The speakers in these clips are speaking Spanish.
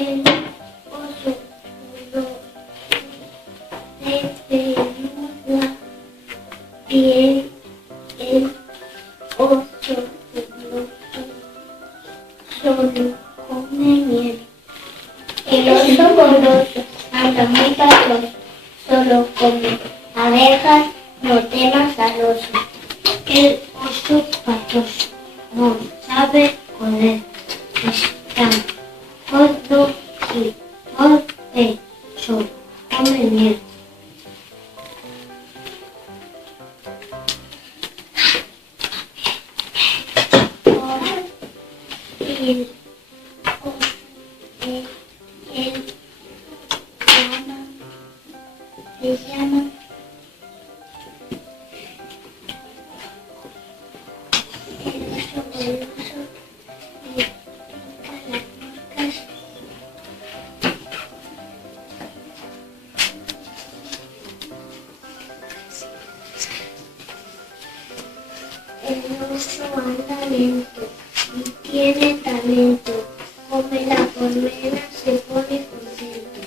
El oso voló de peluda piel. El oso goloso solo come miel. El oso goloso anda muy pastoso, solo come abejas, no temas al oso. El oso patoso no sabe correr, está gordo y torpe, solo come miel. Se llama el oso goloso y pica las moscas. El oso anda lento y tiene talento, come la colmena, se pone contento.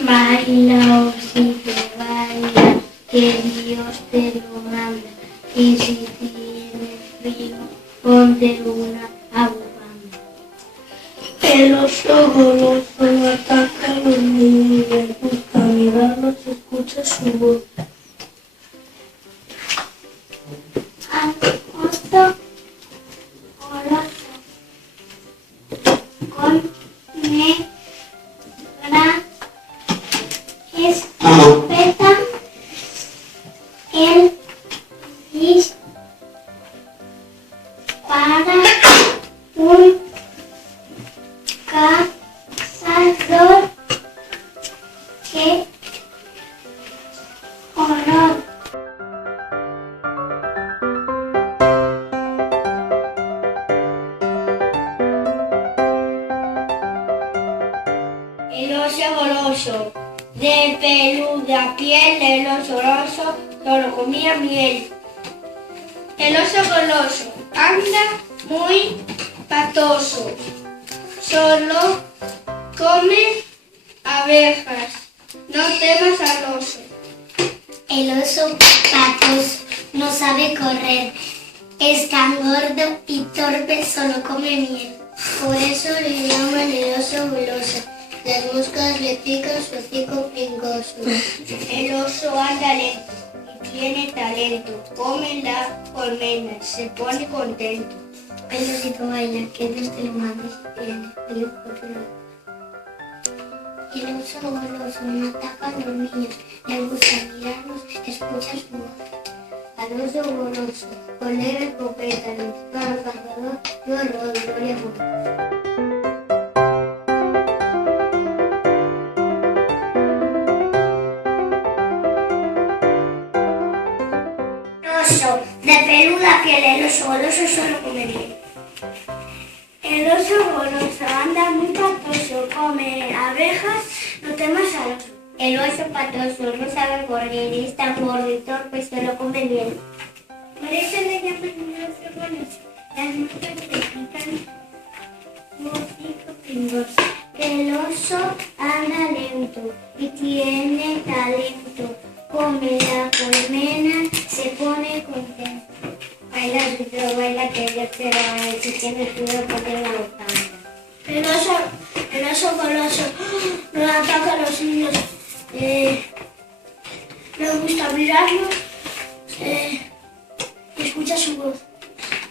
Baila, osito, baila, que Dios te lo manda, y si tienes frío, ponte una bufanda. El oso goloso no ataca a los niños, les gusta mirarlos, escucha su voz. Oso goloso con negra escopeta, el dispara un cazador. ¡Qué horror! El oso goloso, de peluda piel, el oso goloso solo comía miel. El oso goloso anda muy patoso, solo come abejas, no temas al oso. El oso patoso no sabe correr, es tan gordo y torpe, solo come miel. Por eso le llaman el oso goloso. Las moscas le pican su hocico pringoso. El oso anda lento y tiene talento, come la colmena, se pone contento. El osito baila, que Dios te lo mande si tiene frío, porque no. El oso goloso no ataca a los niños, le gusta mirarlos, escucha su voz. Al oso goloso, con negra escopeta, le dispara al cazador, yo rodo, gloria a Dios. De peluda piel, el oso goloso solo come miel. El oso goloso anda muy patoso, come abejas, no temas al oso. El oso patoso no sabe correr, es tan gordo y torpe, solo come miel. Por eso le llaman el oso goloso. Las moscas le pican su hocico pringoso. El oso anda lento y tiene talento, come la colmena, se pone contento. Baila, pero baila, que Dios te lo mande, si tienes frío, ponte una bufanda. El oso goloso no ataca a los niños, le gusta mirarlos, escucha su voz.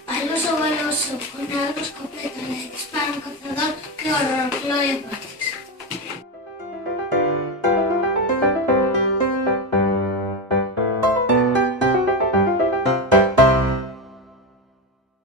Al oso goloso con algo escopeta le dispara un cazador, qué horror, Gloria.